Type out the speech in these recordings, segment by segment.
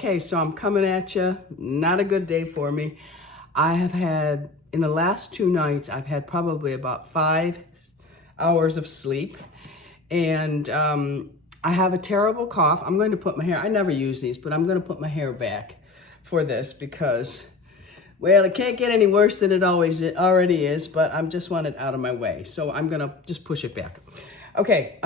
Okay, so I'm coming at you. Not a good day for me. I have had, in the last 2 nights, I've had probably about 5 hours of sleep. And I have a terrible cough. I'm going to put my hair, I never use these, but I'm going to put my hair back for this because, well, it can't get any worse than it already is, but I just want it out of my way. So I'm going to just push it back. Okay,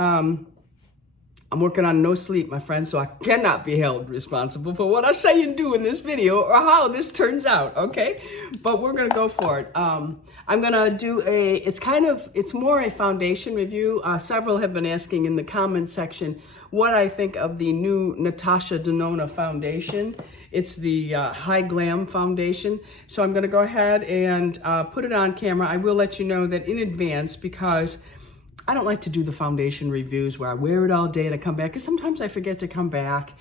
I'm working on no sleep, my friends, so I cannot be held responsible for what I say and do in this video or how this turns out, okay? But we're gonna go for it. I'm gonna do it's more a foundation review. Several have been asking in the comment section what I think of the new Natasha DeNona foundation. It's the High Glam foundation. So I'm gonna go ahead and put it on camera. I will let you know that in advance because I don't like to do the foundation reviews where I wear it all day and I come back, because sometimes I forget to come back.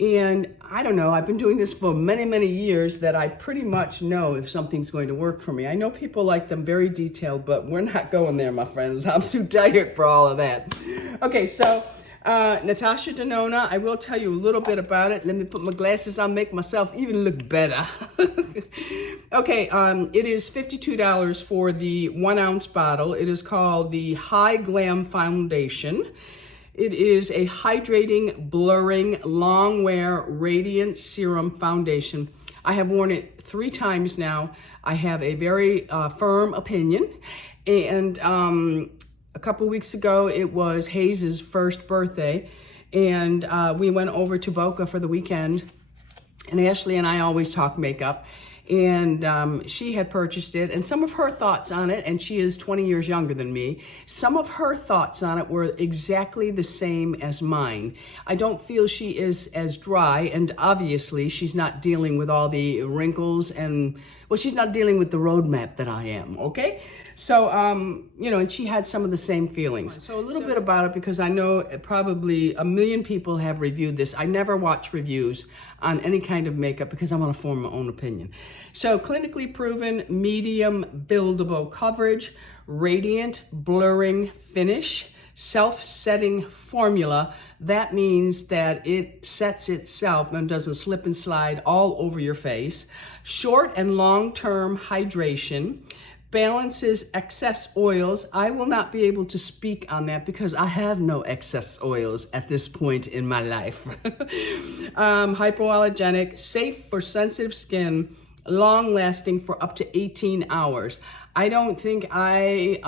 And I don't know, I've been doing this for many, many years that I pretty much know if something's going to work for me. I know people like them very detailed, but we're not going there, my friends. I'm too tired for all of that. Okay, so Natasha DeNona, I will tell you a little bit about it. Let me put my glasses on, make myself even look better. Okay, it is $52 for the 1 ounce bottle. It is called the High Glam Foundation. It is a hydrating, blurring, long wear, radiant serum foundation. I have worn it 3 times now. I have a very firm opinion. And a couple weeks ago, it was Hayes's first birthday. And we went over to Boca for the weekend. And Ashley and I always talk makeup. And she had purchased it, and some of her thoughts on it, and she is 20 years younger than me, some of her thoughts on it were exactly the same as mine. I don't feel she is as dry, and obviously she's not dealing with all the wrinkles and, well, she's not dealing with the roadmap that I am, okay? So, you know, and she had some of the same feelings. So a little bit about it, because I know probably 1 million people have reviewed this. I never watch reviews on any kind of makeup because I want to form my own opinion. So clinically proven, medium buildable coverage, radiant blurring finish, self-setting formula. That means that it sets itself and doesn't slip and slide all over your face. Short and long-term hydration. Balances excess oils. I will not be able to speak on that because I have no excess oils at this point in my life. Hypoallergenic, safe for sensitive skin, long lasting for up to 18 hours. I don't think I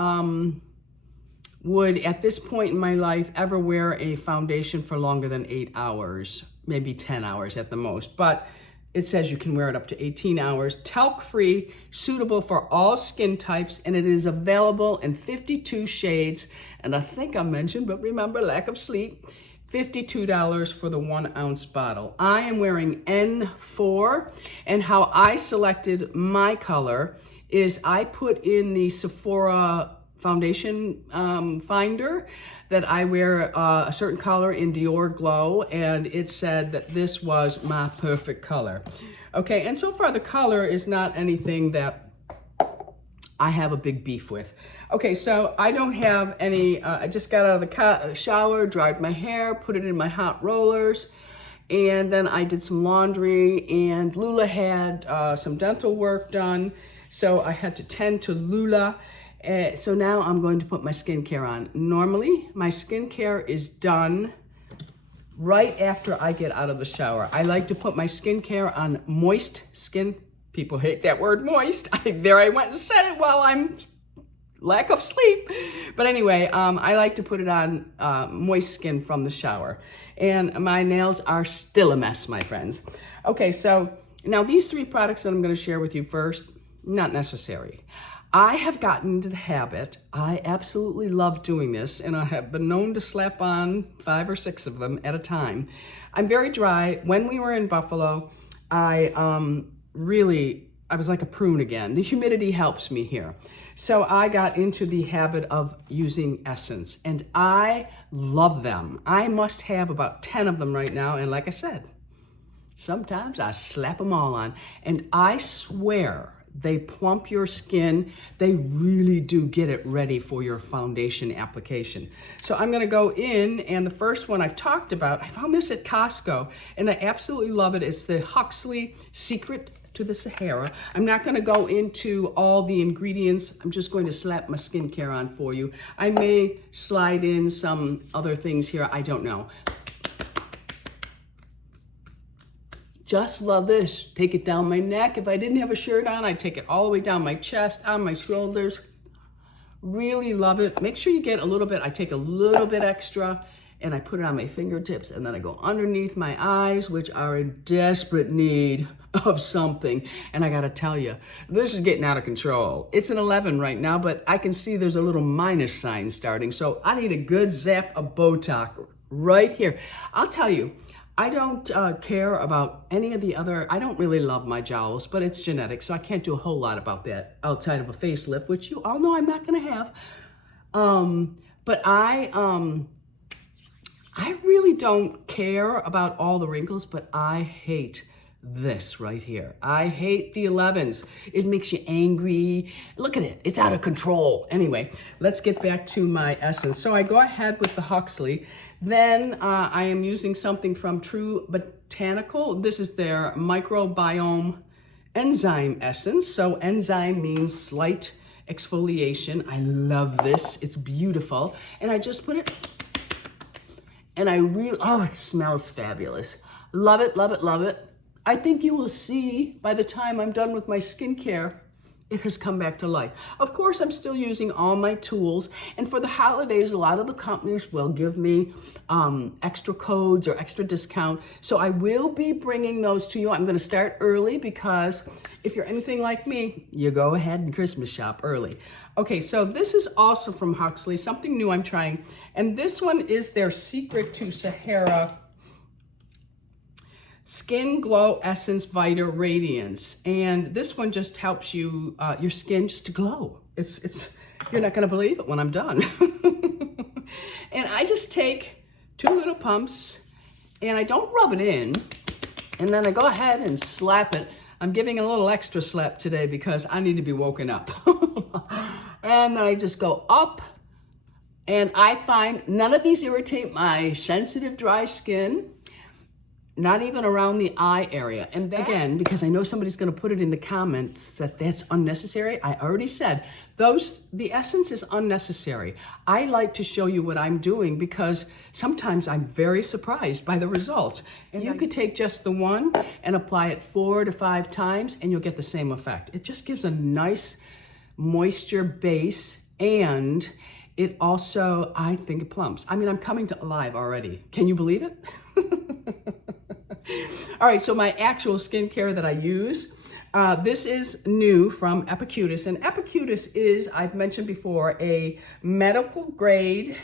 would at this point in my life ever wear a foundation for longer than 8 hours, maybe 10 hours at the most. But it says you can wear it up to 18 hours, talc-free, suitable for all skin types, and it is available in 52 shades. And I think I mentioned, but remember, lack of sleep, $52 for the 1 ounce bottle. I am wearing N4, and how I selected my color is I put in the Sephora foundation finder that I wear a certain color in Dior Glow, and it said that this was my perfect color. Okay, and so far the color is not anything that I have a big beef with. Okay, so I don't have any, I just got out of the shower, dried my hair, put it in my hot rollers, and then I did some laundry, and Lula had some dental work done, so I had to tend to Lula. So now I'm going to put my skincare on. Normally, my skincare is done right after I get out of the shower. I like to put my skincare on moist skin. People hate that word moist. There I went and said it while I'm lack of sleep. But anyway, I like to put it on moist skin from the shower. And my nails are still a mess, my friends. Okay, so now these 3 products that I'm gonna share with you first, not necessary. I have gotten into the habit, I absolutely love doing this, and I have been known to slap on 5 or 6 of them at a time. I'm very dry. When we were in Buffalo, I was like a prune again. The humidity helps me here. So I got into the habit of using Essence, and I love them. I must have about 10 of them right now, and like I said, sometimes I slap them all on, and I swear They plump your skin. They really do get it ready for your foundation application. So I'm gonna go in, and the first one I've talked about, I found this at Costco, and I absolutely love it. It's the Huxley Secret to the Sahara. I'm not gonna go into all the ingredients. I'm just going to slap my skincare on for you. I may slide in some other things here, I don't know. Just love this. Take it down my neck. If I didn't have a shirt on, I'd take it all the way down my chest, on my shoulders. Really love it. Make sure you get a little bit. I take a little bit extra and I put it on my fingertips, and then I go underneath my eyes, which are in desperate need of something. And I gotta tell you, this is getting out of control. It's an 11 right now, but I can see there's a little minus sign starting. So I need a good zap of Botox right here. I'll tell you, I don't care about any of the other, I don't really love my jowls, but it's genetic, so I can't do a whole lot about that outside of a facelift, which you all know I'm not gonna have. But I really don't care about all the wrinkles, but I hate this right here. I hate the 11s. It makes you angry. Look at it, it's out of control. Anyway, let's get back to my essence. So I go ahead with the Huxley. Then I am using something from True Botanical. This is their microbiome enzyme essence. So enzyme means slight exfoliation. I love this, it's beautiful. And I just put it, and I really, oh, it smells fabulous. Love it, love it, love it. I think you will see by the time I'm done with my skincare, it has come back to life. Of course, I'm still using all my tools. And for the holidays, a lot of the companies will give me extra codes or extra discount. So I will be bringing those to you. I'm gonna start early because if you're anything like me, you go ahead and Christmas shop early. Okay, so this is also from Huxley, something new I'm trying. And this one is their Secret to Sahara Skin Glow Essence Vita Radiance. And this one just helps you, your skin just to glow. It's you're not gonna believe it when I'm done. And I just take 2 little pumps and I don't rub it in. And then I go ahead and slap it. I'm giving a little extra slap today because I need to be woken up. And I just go up, and I find none of these irritate my sensitive, dry skin. Not even around the eye area. And then, again, because I know somebody's gonna put it in the comments that that's unnecessary, I already said, the essence is unnecessary. I like to show you what I'm doing because sometimes I'm very surprised by the results. And you could take just the one and apply it 4 to 5 times and you'll get the same effect. It just gives a nice moisture base, and it also, I think it plumps. I mean, I'm coming to live already. Can you believe it? All right, so my actual skincare that I use, this is new from Epicutis. And Epicutis is, I've mentioned before, a medical grade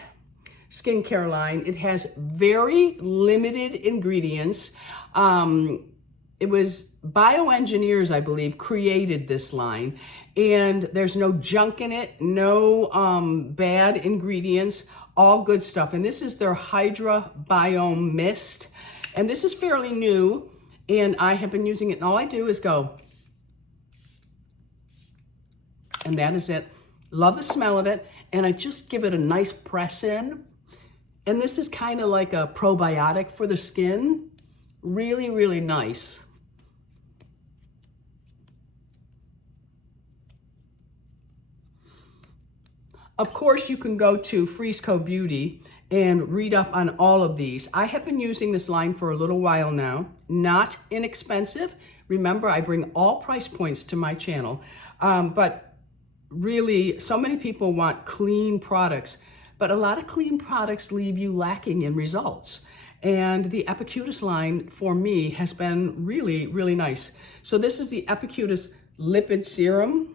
skincare line. It has very limited ingredients. It was bioengineers, I believe, created this line. And there's no junk in it, no bad ingredients, all good stuff. And this is their Hydra Biome Mist. And this is fairly new, and I have been using it, and all I do is go, and that is it. Love the smell of it, and I just give it a nice press in. And this is kind of like a probiotic for the skin. Really, really nice. Of course, you can go to Frisco Beauty and read up on all of these. I have been using this line for a little while now. Not inexpensive. Remember, I bring all price points to my channel. But really, so many people want clean products, but a lot of clean products leave you lacking in results. And the Epicutis line, for me, has been really, really nice. So this is the Epicutis Lipid Serum.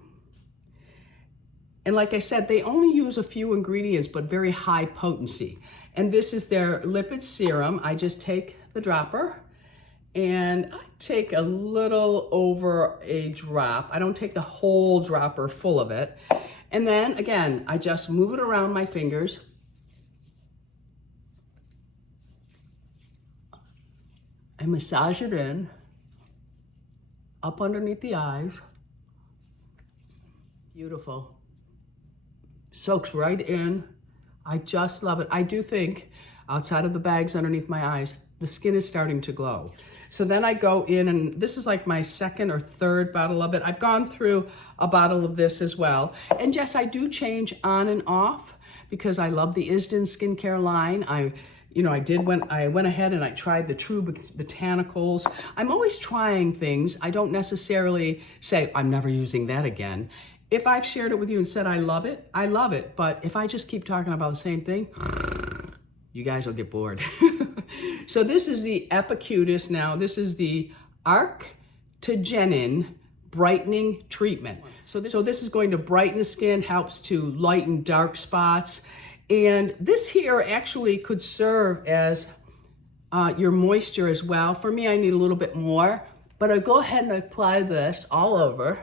And like I said, they only use a few ingredients, but very high potency. And this is their lipid serum. I just take the dropper and I take a little over a drop. I don't take the whole dropper full of it. And then again, I just move it around my fingers. I massage it in, up underneath the eyes. Beautiful. Soaks right in. I just love it. I do think, outside of the bags underneath my eyes, the skin is starting to glow. So then I go in, and this is like my second or third bottle of it. I've gone through a bottle of this as well. And yes, I do change on and off because I love the Isden skincare line. I went ahead and I tried the True Botanicals. I'm always trying things. I don't necessarily say, I'm never using that again. If I've shared it with you and said I love it, I love it. But if I just keep talking about the same thing, you guys will get bored. So this is the Epicutis now. This is the Arctogenin Brightening Treatment. So this is going to brighten the skin, helps to lighten dark spots. And this here actually could serve as your moisture as well. For me, I need a little bit more, but I go ahead and apply this all over.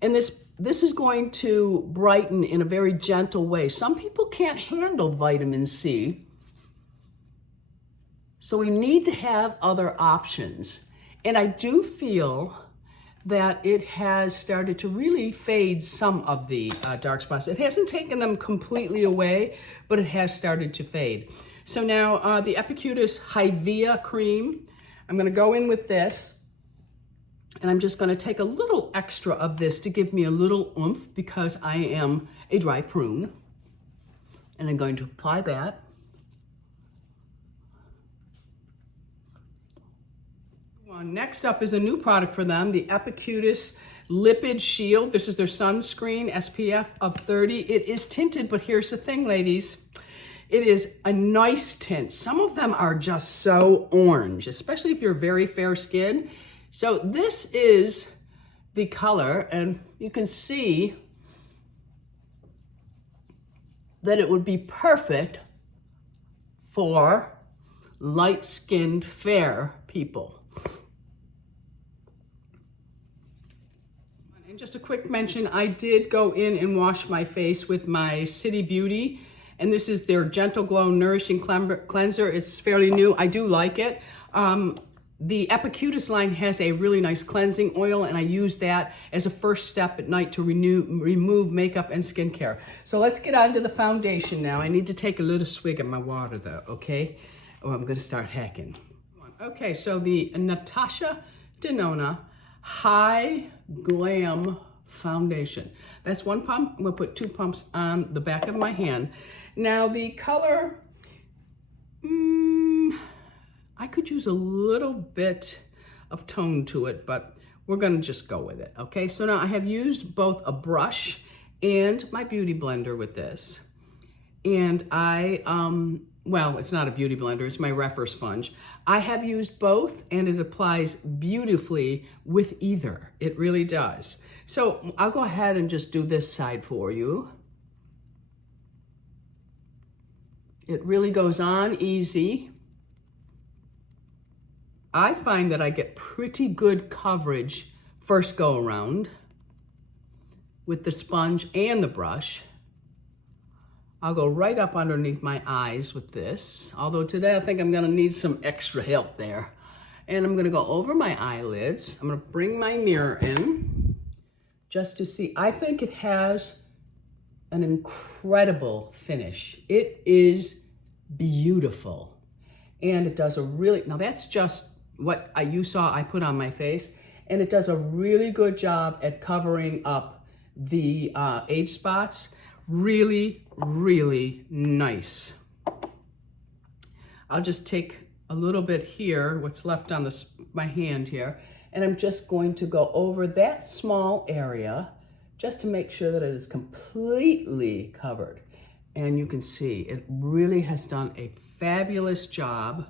And this is going to brighten in a very gentle way. Some people can't handle vitamin C, so we need to have other options. And I do feel that it has started to really fade some of the dark spots. It hasn't taken them completely away, but it has started to fade. So now the Epicutis Hydvia cream, I'm gonna go in with this, and I'm just gonna take a little extra of this to give me a little oomph because I am a dry prune. And I'm going to apply that. Next up is a new product for them, the Epicutis Lipid Shield. This is their sunscreen, SPF of 30. It is tinted, but here's the thing, ladies. It is a nice tint. Some of them are just so orange, especially if you're very fair skin. So this is the color, and you can see that it would be perfect for light-skinned, fair people. And just a quick mention, I did go in and wash my face with my City Beauty, and this is their Gentle Glow Nourishing Cleanser. It's fairly new. I do like it. The Epicutis line has a really nice cleansing oil, and I use that as a first step at night to remove makeup and skincare. So let's get on to the foundation now. I need to take a little swig of my water though, okay? Or I'm gonna start hacking. Okay, so the Natasha DeNona High Glam Foundation. That's one pump. I'm gonna put 2 pumps on the back of my hand. Now the color, I could use a little bit of tone to it, but we're gonna just go with it, okay? So now I have used both a brush and my beauty blender with this. And well, it's not a beauty blender, it's my Refer sponge. I have used both, and it applies beautifully with either. It really does. So I'll go ahead and just do this side for you. It really goes on easy. I find that I get pretty good coverage first go around with the sponge and the brush. I'll go right up underneath my eyes with this, although today I think I'm gonna need some extra help there. And I'm gonna go over my eyelids. I'm gonna bring my mirror in just to see. I think it has an incredible finish. It is beautiful. And it does a really, now that's just what you saw I put on my face, and it does a really good job at covering up the age spots. Really, really nice. I'll just take a little bit here, what's left on my hand here, and I'm just going to go over that small area just to make sure that it is completely covered. And you can see it really has done a fabulous job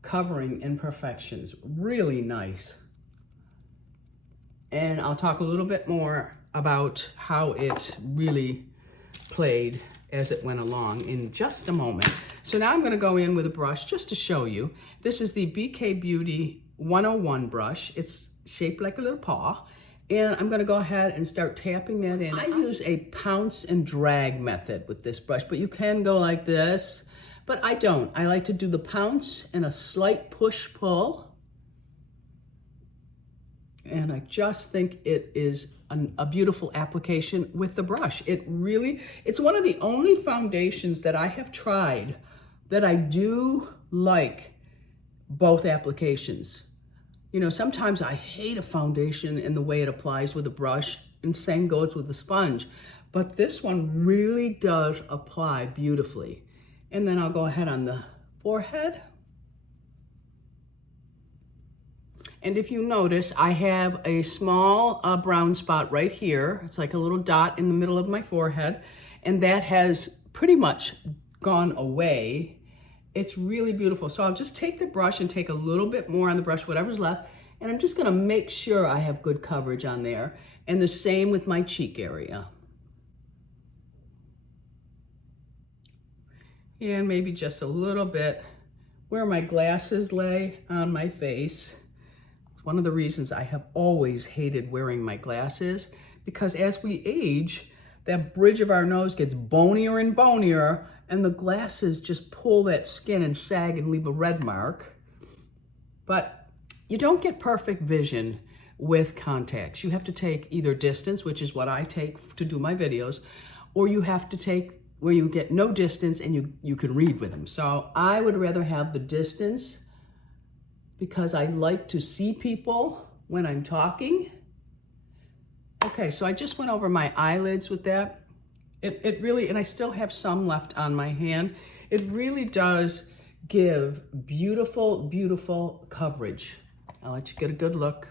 covering imperfections. Really nice. And I'll talk a little bit more about how it really played as it went along in just a moment. So now I'm gonna go in with a brush just to show you. This is the BK Beauty 101 brush. It's shaped like a little paw. And I'm gonna go ahead and start tapping that in. I use a pounce and drag method with this brush, but you can go like this, but I don't. I like to do the pounce and a slight push-pull. And I just think it is a beautiful application with the brush. It's one of the only foundations that I have tried that I do like both applications. You know, sometimes I hate a foundation in the way it applies with a brush, and same goes with the sponge. But this one really does apply beautifully. And then I'll go ahead on the forehead. And if you notice, I have a small brown spot right here. It's like a little dot in the middle of my forehead, and that has pretty much gone away. It's really beautiful. So I'll just take the brush and take a little bit more on the brush, whatever's left, and I'm just gonna make sure I have good coverage on there. And the same with my cheek area. And maybe just a little bit where my glasses lay on my face. One of the reasons I have always hated wearing my glasses, because as we age, that bridge of our nose gets bonier and bonier, and the glasses just pull that skin and sag and leave a red mark. But you don't get perfect vision with contacts. You have to take either distance, which is what I take to do my videos, or you have to take where you get no distance and you can read with them. So I would rather have the distance, because I like to see people when I'm talking. Okay, so I just went over my eyelids with that. It really, and I still have some left on my hand, it really does give beautiful, beautiful coverage. I'll let you get a good look.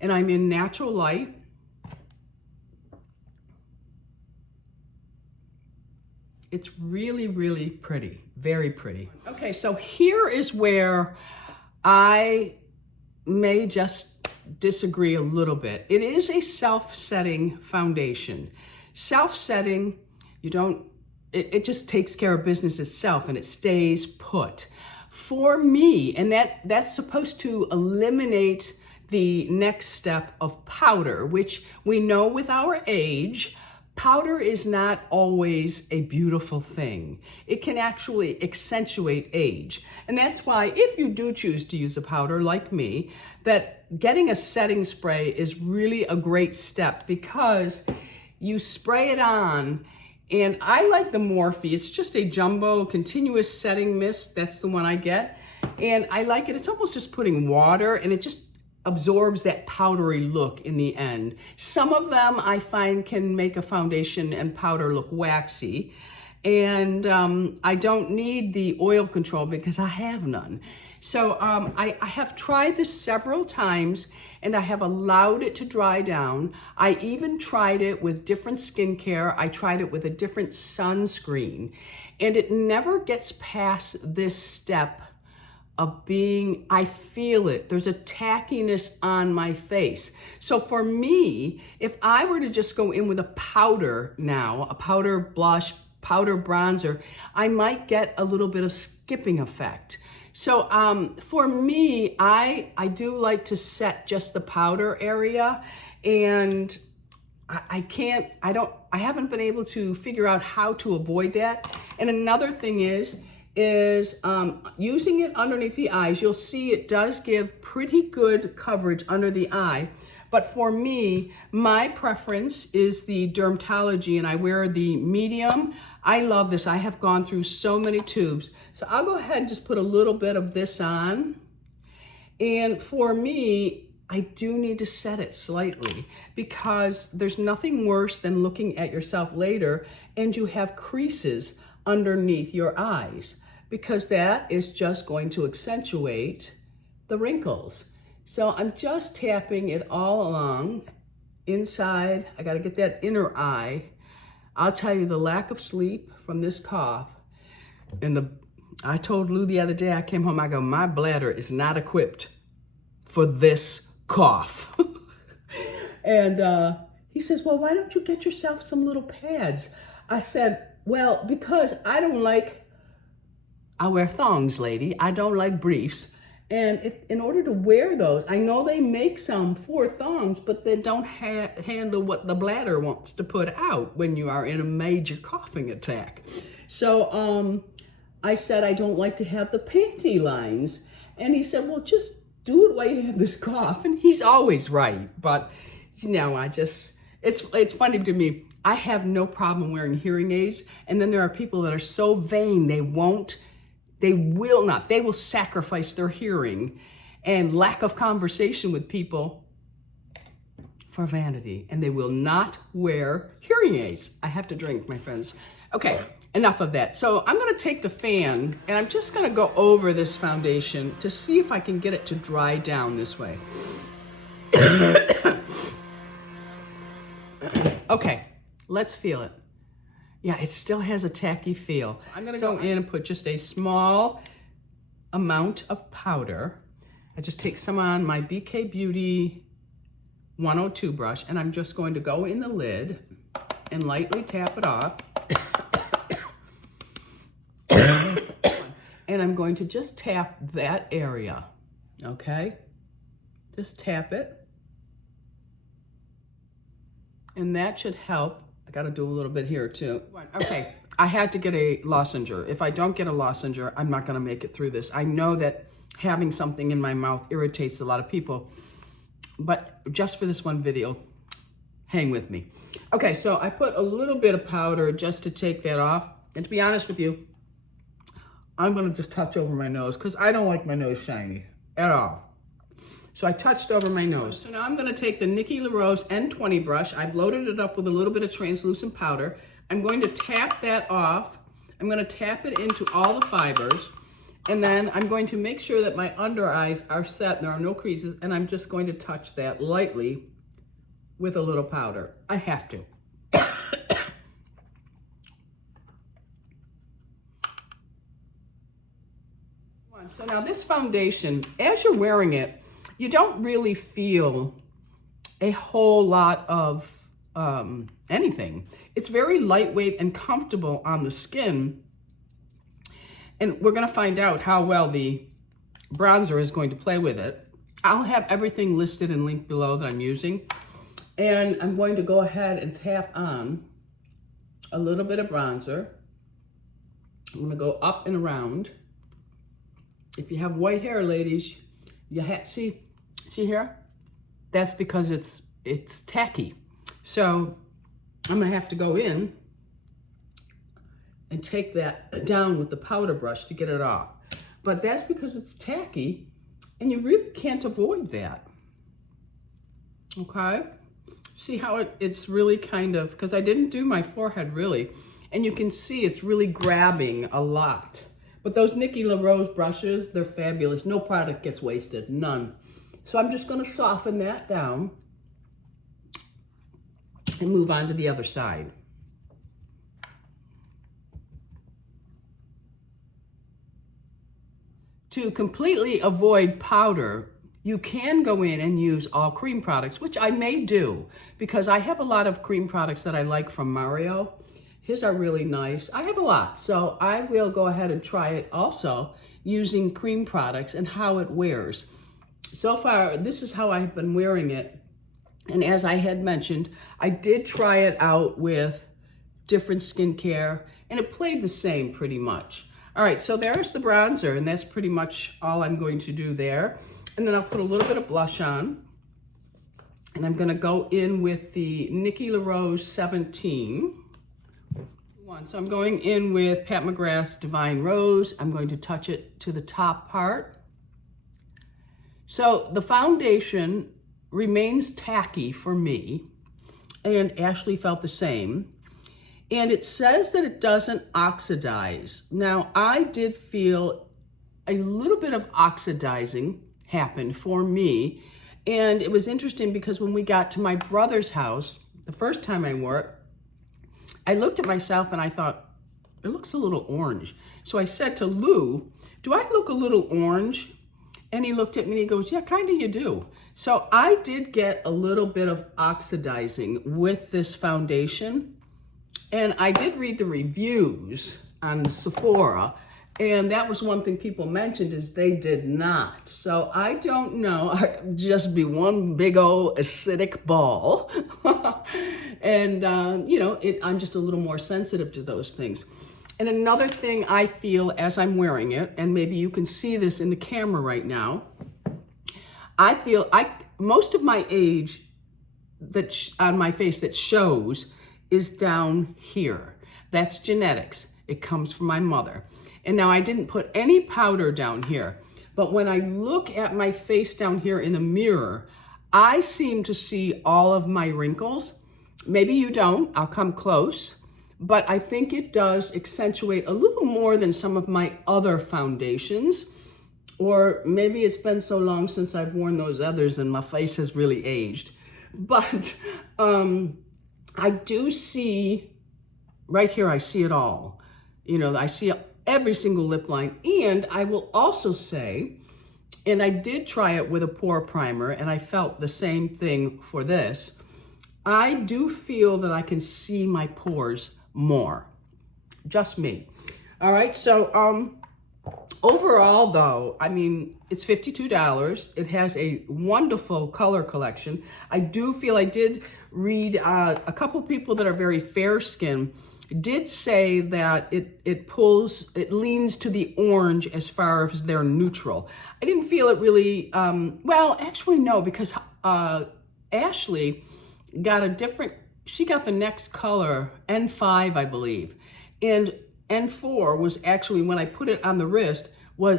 And I'm in natural light. It's really, really pretty, very pretty. Okay, so here is where I may just disagree a little bit. It is a self-setting foundation. Self-setting, it just takes care of business itself and it stays put. For me, and that's supposed to eliminate the next step of powder, which we know with our age, powder is not always a beautiful thing. It can actually accentuate age. And that's why if you do choose to use a powder like me, that getting a setting spray is really a great step, because you spray it on, and I like the Morphe. It's just a jumbo continuous setting mist. That's the one I get. And I like it. It's almost just putting water, and it just absorbs that powdery look in the end. Some of them I find can make a foundation and powder look waxy, and I don't need the oil control because I have none. So I have tried this several times, and I have allowed it to dry down. I even tried it with different skincare. I tried it with a different sunscreen, and it never gets past this step of being, I feel it. There's a tackiness on my face. So for me, if I were to just go in with a powder now, a powder blush, powder bronzer, I might get a little bit of skipping effect. So for me, I do like to set just the powder area, and I haven't been able to figure out how to avoid that. And another thing is using it underneath the eyes. You'll see it does give pretty good coverage under the eye. But for me, my preference is the Dermatology, and I wear the medium. I love this. I have gone through so many tubes. So I'll go ahead and just put a little bit of this on. And for me, I do need to set it slightly, because there's nothing worse than looking at yourself later and you have creases underneath your eyes, because that is just going to accentuate the wrinkles. So I'm just tapping it all along inside. I got to get that inner eye. I'll tell you, the lack of sleep from this cough, and I told Lou the other day I came home, I go, my bladder is not equipped for this cough. And he says, well, why don't you get yourself some little pads? I said, well, because I wear thongs, lady. I don't like briefs. And in order to wear those, I know they make some for thongs, but they don't handle what the bladder wants to put out when you are in a major coughing attack. So I said, I don't like to have the panty lines. And he said, well, just do it while you have this cough. And he's always right. But, you know, it's funny to me. I have no problem wearing hearing aids. And then there are people that are so vain, they will sacrifice their hearing and lack of conversation with people for vanity. And they will not wear hearing aids. I have to drink, my friends. Okay, enough of that. So I'm gonna take the fan and I'm just gonna go over this foundation to see if I can get it to dry down this way. Okay, let's feel it. Yeah, it still has a tacky feel. I'm gonna go in and put just a small amount of powder. I just take some on my BK Beauty 102 brush, and I'm just going to go in the lid and lightly tap it off. And I'm going to just tap that area, okay? Just tap it. And that should help. I gotta do a little bit here too. Okay, I had to get a lozenger. If I don't get a lozenger, I'm not gonna make it through this. I know that having something in my mouth irritates a lot of people, but just for this one video, hang with me. Okay, so I put a little bit of powder just to take that off. And to be honest with you, I'm gonna just touch over my nose because I don't like my nose shiny at all. So I touched over my nose. So now I'm gonna take the NikkiLaRose N20 brush. I've loaded it up with a little bit of translucent powder. I'm going to tap that off. I'm gonna tap it into all the fibers. And then I'm going to make sure that my under eyes are set, there are no creases, and I'm just going to touch that lightly with a little powder. I have to. So now this foundation, as you're wearing it, you don't really feel a whole lot of anything. It's very lightweight and comfortable on the skin. And we're gonna find out how well the bronzer is going to play with it. I'll have everything listed and linked below that I'm using. And I'm going to go ahead and tap on a little bit of bronzer. I'm gonna go up and around. If you have white hair, ladies, you have, see here? That's because it's tacky. So I'm gonna have to go in and take that down with the powder brush to get it off. But that's because it's tacky and you really can't avoid that. Okay? See how it's really kind of, because I didn't do my forehead really, and you can see it's really grabbing a lot. But those NikkiLaRose brushes, they're fabulous. No product gets wasted, none. So I'm just gonna soften that down and move on to the other side. To completely avoid powder, you can go in and use all cream products, which I may do because I have a lot of cream products that I like from Mario. His are really nice. I have a lot, so I will go ahead and try it also using cream products and how it wears. So far, this is how I've been wearing it. And as I had mentioned, I did try it out with different skincare and it played the same pretty much. All right, so there's the bronzer and that's pretty much all I'm going to do there. And then I'll put a little bit of blush on. And I'm gonna go in with the NikkiLaRose 17. So I'm going in with Pat McGrath's Divine Rose. I'm going to touch it to the top part. So the foundation remains tacky for me, and Ashley felt the same. And it says that it doesn't oxidize. Now, I did feel a little bit of oxidizing happened for me. And it was interesting because when we got to my brother's house, the first time I wore it, I looked at myself and I thought, it looks a little orange. So I said to Lou, do I look a little orange? And he looked at me and he goes, yeah, kind of you do. So I did get a little bit of oxidizing with this foundation. And I did read the reviews on Sephora. And that was one thing people mentioned is they did not. So I don't know, I could just be one big old acidic ball. And, you know, I'm just a little more sensitive to those things. And another thing I feel as I'm wearing it, and maybe you can see this in the camera right now, I feel most of my age on my face that shows is down here. That's genetics. It comes from my mother. And now I didn't put any powder down here, but when I look at my face down here in the mirror, I seem to see all of my wrinkles. Maybe you don't, I'll come close, but I think it does accentuate a little more than some of my other foundations, or maybe it's been so long since I've worn those others and my face has really aged. But I do see, right here, I see it all. You know, I see every single lip line. And I will also say, and I did try it with a pore primer, and I felt the same thing for this. I do feel that I can see my pores more. Just me. All right, so overall though, I mean, it's $52. It has a wonderful color collection. I do feel, I did read a couple people that are very fair skin did say that it leans to the orange as far as their neutral. I didn't feel it really, well, actually no, because Ashley got a different, she got the next color, N5, I believe. And N4 was actually, when I put it on the wrist,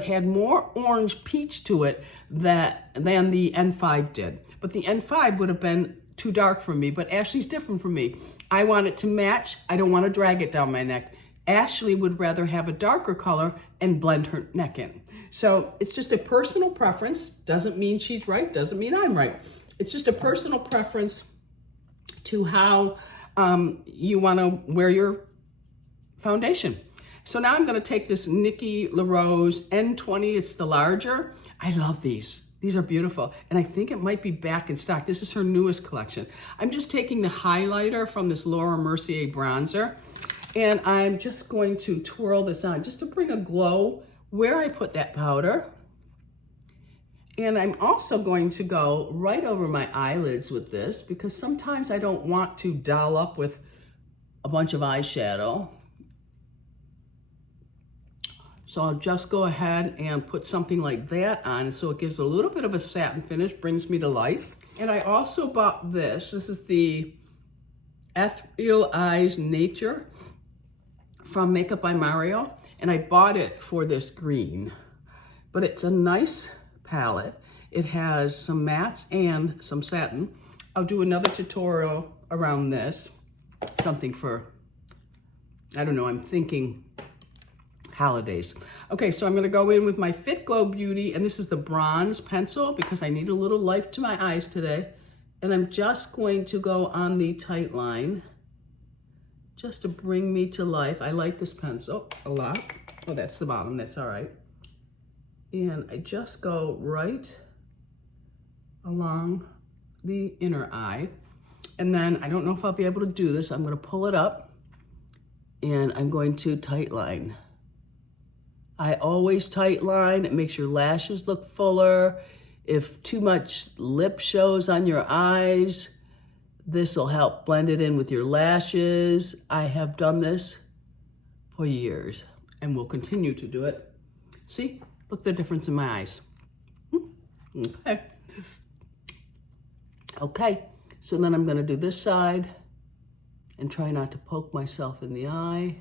had more orange peach to it than the N5 did. But the N5 would have been too dark for me, but Ashley's different from me. I want it to match. I don't want to drag it down my neck. Ashley would rather have a darker color and blend her neck in. So it's just a personal preference. Doesn't mean she's right. Doesn't mean I'm right. It's just a personal preference to how you want to wear your foundation. So now I'm going to take this NikkiLaRose N20. It's the larger. I love these. These are beautiful. And I think it might be back in stock. This is her newest collection. I'm just taking the highlighter from this Laura Mercier bronzer, and I'm just going to twirl this on just to bring a glow where I put that powder. And I'm also going to go right over my eyelids with this, because sometimes I don't want to doll up with a bunch of eyeshadow. So I'll just go ahead and put something like that on, so it gives a little bit of a satin finish, brings me to life. And I also bought this. This is the Ethereal Eyes Nature from Makeup by Mario. And I bought it for this green. But it's a nice palette. It has some mattes and some satin. I'll do another tutorial around this. Something for, I don't know, I'm thinking holidays. Okay, so I'm gonna go in with my Fit Glow Beauty, and this is the bronze pencil because I need a little life to my eyes today. And I'm just going to go on the tight line just to bring me to life. I like this pencil a lot. Oh, that's the bottom, that's all right. And I just go right along the inner eye. And then I don't know if I'll be able to do this. I'm gonna pull it up and I'm going to tight line. I always tight line. It makes your lashes look fuller. If too much lip shows on your eyes, this will help blend it in with your lashes. I have done this for years and will continue to do it. See, look the difference in my eyes. Okay. Okay, so then I'm gonna do this side and try not to poke myself in the eye.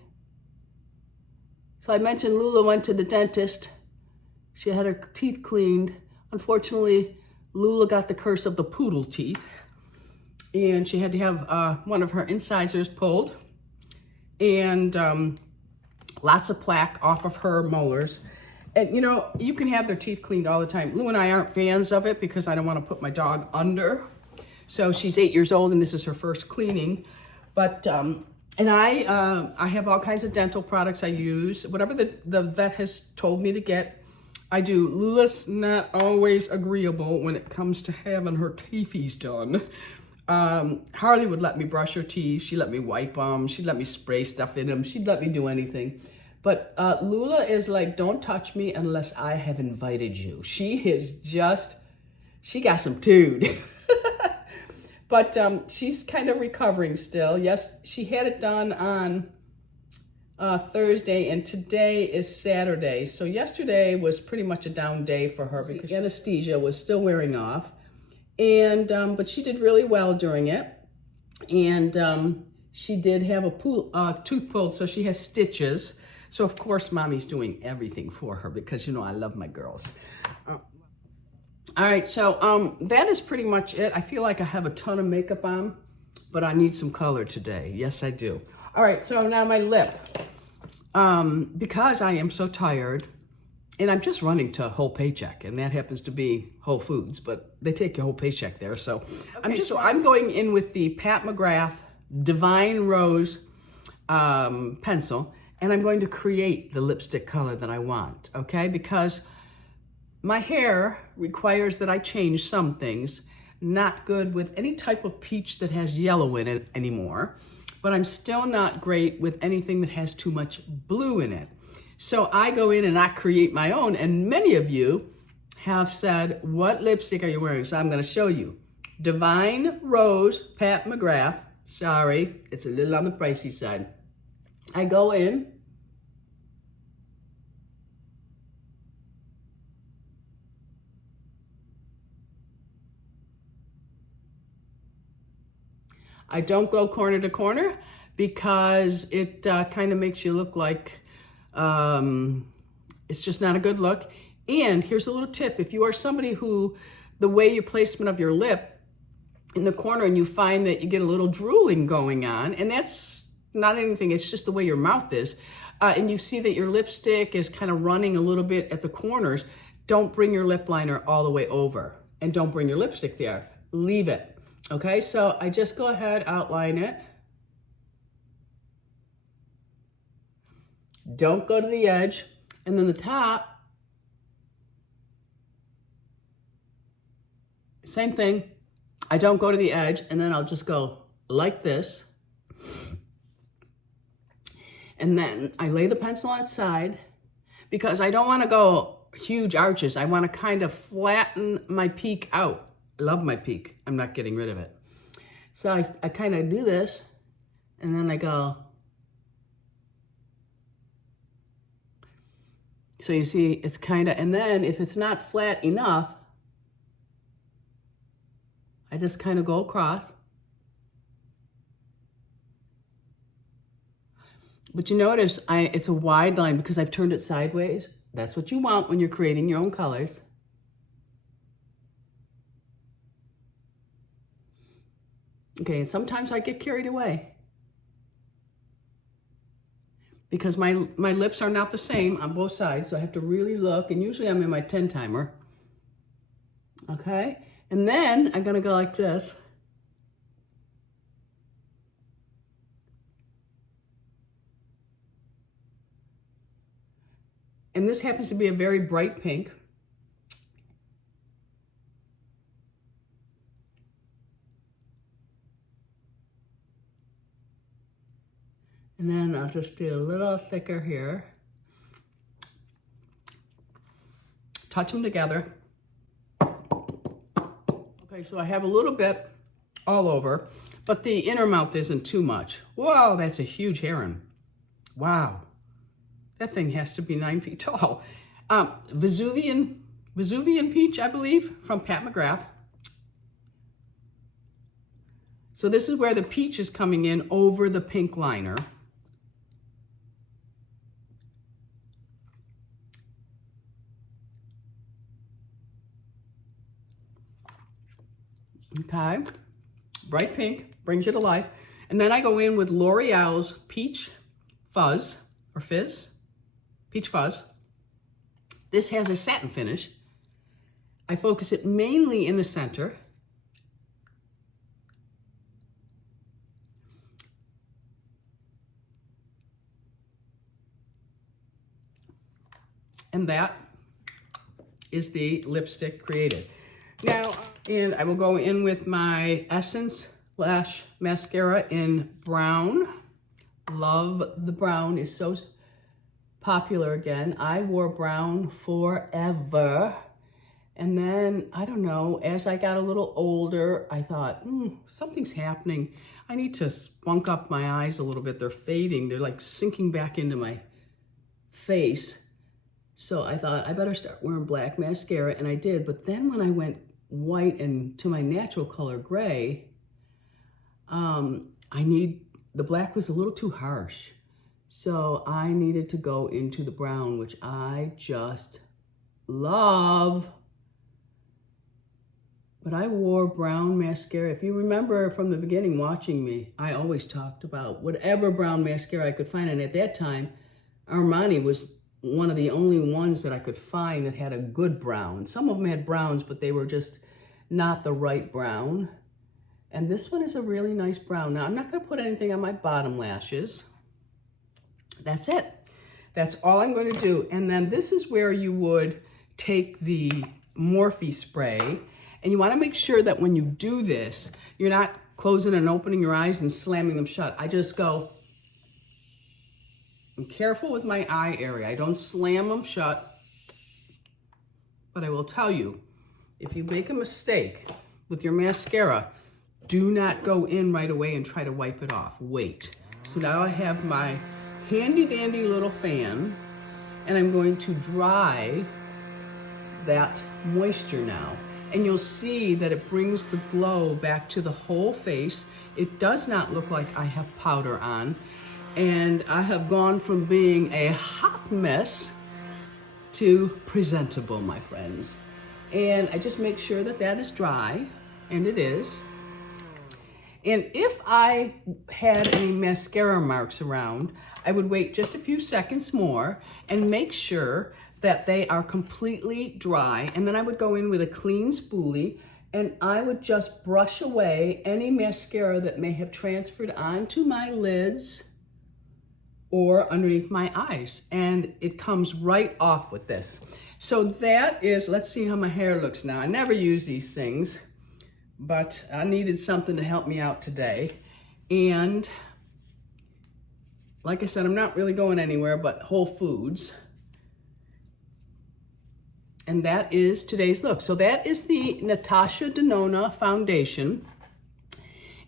So I mentioned Lula went to the dentist. She had her teeth cleaned. Unfortunately, Lula got the curse of the poodle teeth, and she had to have one of her incisors pulled, and lots of plaque off of her molars. And you know, you can have their teeth cleaned all the time. Lou and I aren't fans of it because I don't want to put my dog under. So she's 8 years old and this is her first cleaning. But, and I have all kinds of dental products I use. Whatever the vet has told me to get, I do. Lula's not always agreeable when it comes to having her teethies done. Harley would let me brush her teeth. She'd let me wipe them. She'd let me spray stuff in them. She'd let me do anything. But Lula is like, don't touch me unless I have invited you. She is just, she got some dude. But she's kind of recovering still. Yes, she had it done on Thursday, and today is Saturday. So yesterday was pretty much a down day for her because anesthesia was still wearing off. And but she did really well during it. And she did have a tooth pulled, so she has stitches. So of course mommy's doing everything for her because, you know, I love my girls. All right, so that is pretty much it. I feel like I have a ton of makeup on, but I need some color today. Yes, I do. All right, so now my lip. Because I am so tired, and I'm just running to Whole Paycheck, and that happens to be Whole Foods, but they take your whole paycheck there. So I'm going in with the Pat McGrath Divine Rose pencil, and I'm going to create the lipstick color that I want, okay? Because my hair requires that I change some things. Not good with any type of peach that has yellow in it anymore, but I'm still not great with anything that has too much blue in it. So I go in and I create my own, and many of you have said, what lipstick are you wearing? So I'm gonna show you. Divine Rose Pat McGrath. Sorry, it's a little on the pricey side. I go in. I don't go corner to corner because it kind of makes you look like it's just not a good look. And here's a little tip. If you are somebody who, the way your placement of your lip in the corner and you find that you get a little drooling going on, and that's not anything, it's just the way your mouth is, and you see that your lipstick is kind of running a little bit at the corners, don't bring your lip liner all the way over, and don't bring your lipstick there. Leave it. Okay, so I just go ahead, outline it. Don't go to the edge. And then the top, same thing. I don't go to the edge, and then I'll just go like this. And then I lay the pencil outside because I don't want to go huge arches. I want to kind of flatten my peak out. I love my peak. I'm not getting rid of it. So I kind of do this, and then I go. So you see, it's kind of, and then if it's not flat enough, I just kind of go across. But you notice it's a wide line because I've turned it sideways. That's what you want when you're creating your own colors. Okay, and sometimes I get carried away because my lips are not the same on both sides, so I have to really look, and usually I'm in my 10 timer. Okay, and then I'm gonna go like this. And this happens to be a very bright pink. And then I'll just do a little thicker here. Touch them together. Okay, so I have a little bit all over, but the inner mouth isn't too much. Whoa, that's a huge heron. Wow, that thing has to be 9 feet tall. Vesuvian peach, I believe, from Pat McGrath. So this is where the peach is coming in over the pink liner. Okay, bright pink, brings you to life. And then I go in with L'Oreal's Peach Fuzz, or Fizz, Peach Fuzz. This has a satin finish. I focus it mainly in the center. And that is the lipstick created. Now, and I will go in with my Essence Lash Mascara in brown. Love the brown, is so popular again. I wore brown forever. And then, I don't know, as I got a little older, I thought, something's happening. I need to spunk up my eyes a little bit. They're fading. They're like sinking back into my face. So I thought I better start wearing black mascara, and I did. But then when I went white and to my natural color gray, the black was a little too harsh. So I needed to go into the brown, which I just love. But I wore brown mascara. If you remember from the beginning watching me, I always talked about whatever brown mascara I could find. And at that time, Armani was one of the only ones that I could find that had a good brown. Some of them had browns, but they were just not the right brown. And this one is a really nice brown. Now, I'm not gonna put anything on my bottom lashes. That's it. That's all I'm gonna do. And then this is where you would take the Morphe spray, and you wanna make sure that when you do this, you're not closing and opening your eyes and slamming them shut. I just go, I'm careful with my eye area. I don't slam them shut, but I will tell you, if you make a mistake with your mascara, do not go in right away and try to wipe it off. Wait. So now I have my handy dandy little fan, and I'm going to dry that moisture now. And you'll see that it brings the glow back to the whole face. It does not look like I have powder on. And I have gone from being a hot mess to presentable, my friends. And I just make sure that that is dry, and it is. And if I had any mascara marks around, I would wait just a few seconds more and make sure that they are completely dry. And then I would go in with a clean spoolie, and I would just brush away any mascara that may have transferred onto my lids or underneath my eyes. And it comes right off with this. So that is, let's see how my hair looks now. I never use these things, but I needed something to help me out today. And like I said, I'm not really going anywhere but Whole Foods. And that is today's look. So that is the Natasha DeNona foundation.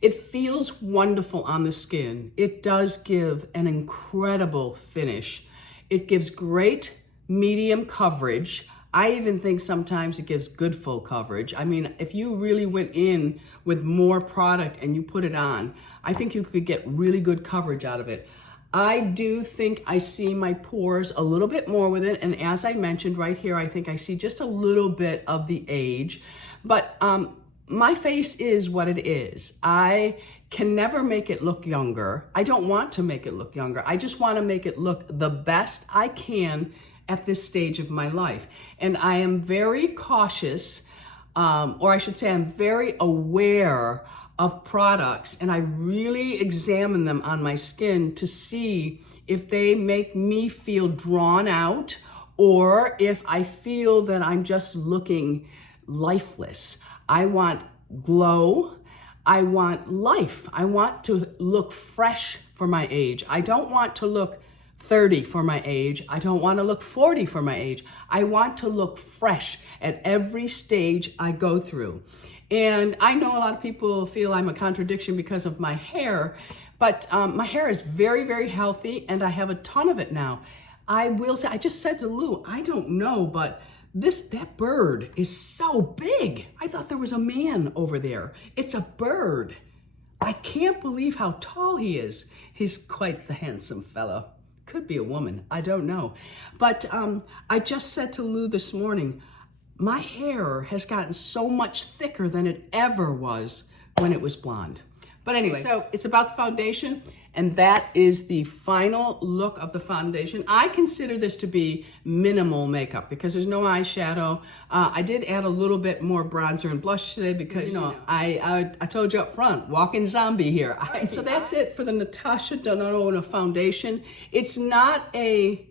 It feels wonderful on the skin. It does give an incredible finish. It gives great medium coverage. I even think sometimes it gives good full coverage. I mean, if you really went in with more product and you put it on, I think you could get really good coverage out of it. I do think I see my pores a little bit more with it. And as I mentioned right here, I think I see just a little bit of the age. But my face is what it is. I can never make it look younger. I don't want to make it look younger. I just want to make it look the best I can at this stage of my life. And I am very cautious, or I should say I'm very aware of products, and I really examine them on my skin to see if they make me feel drawn out or if I feel that I'm just looking lifeless. I want glow. I want life. I want to look fresh for my age. I don't want to look 30 for my age. I don't want to look 40 for my age. I want to look fresh at every stage I go through. And I know a lot of people feel I'm a contradiction because of my hair, but my hair is very, very healthy, and I have a ton of it now. I will say, I just said to Lou, I don't know, but that bird is so big. I thought there was a man over there. It's a bird. I can't believe how tall he is. He's quite the handsome fellow. Could be a woman, I don't know. But I just said to Lou this morning, my hair has gotten so much thicker than it ever was when it was blonde. But anyway, so it's about the foundation, and that is the final look of the foundation. I consider this to be minimal makeup because there's no eyeshadow. I did add a little bit more bronzer and blush today because, you know, I told you up front, walking zombie here. So that's it for the Natasha DeNona foundation. It's not a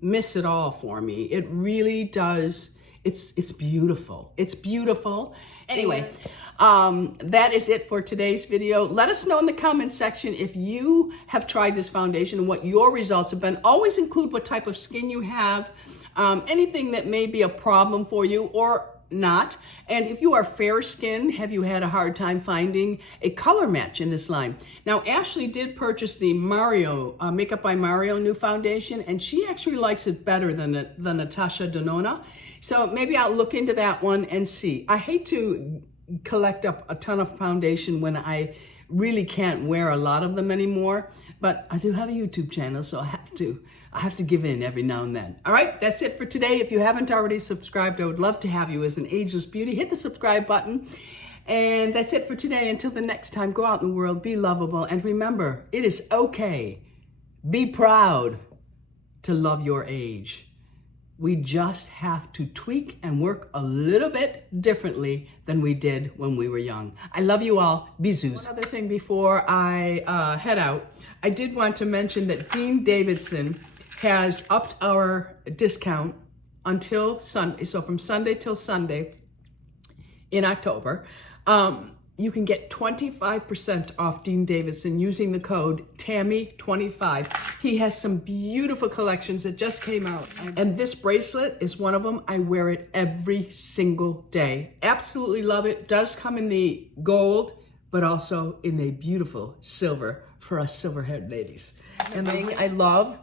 miss at all for me. It really does. It's beautiful. It's beautiful. Anyway, that is it for today's video. Let us know in the comment section if you have tried this foundation and what your results have been. Always include what type of skin you have. anything that may be a problem for you or not. And if you are fair skinned, have you had a hard time finding a color match in this line? Now, Ashley did purchase the Mario, Makeup by Mario new foundation, and she actually likes it better than the Natasha DeNona. So maybe I'll look into that one and see. I hate to collect up a ton of foundation when I really can't wear a lot of them anymore, but I do have a YouTube channel, so I have to give in every now and then. All right, that's it for today. If you haven't already subscribed, I would love to have you as an ageless beauty. Hit the subscribe button. And that's it for today. Until the next time, go out in the world, be lovable, and remember, it is okay. Be proud to love your age. We just have to tweak and work a little bit differently than we did when we were young. I love you all. Bisous. One other thing before I head out, I did want to mention that Dean Davidson has upped our discount until Sunday. So from Sunday till Sunday in October, you can get 25% off Dean Davidson using the code Tammy25. He has some beautiful collections that just came out. And this bracelet is one of them. I wear it every single day. Absolutely love it. Does come in the gold, but also in a beautiful silver for us silver-haired ladies. And the thing I love,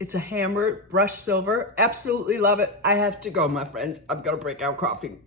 it's a hammered brushed silver. Absolutely love it. I have to go, my friends. I'm gonna break out coughing.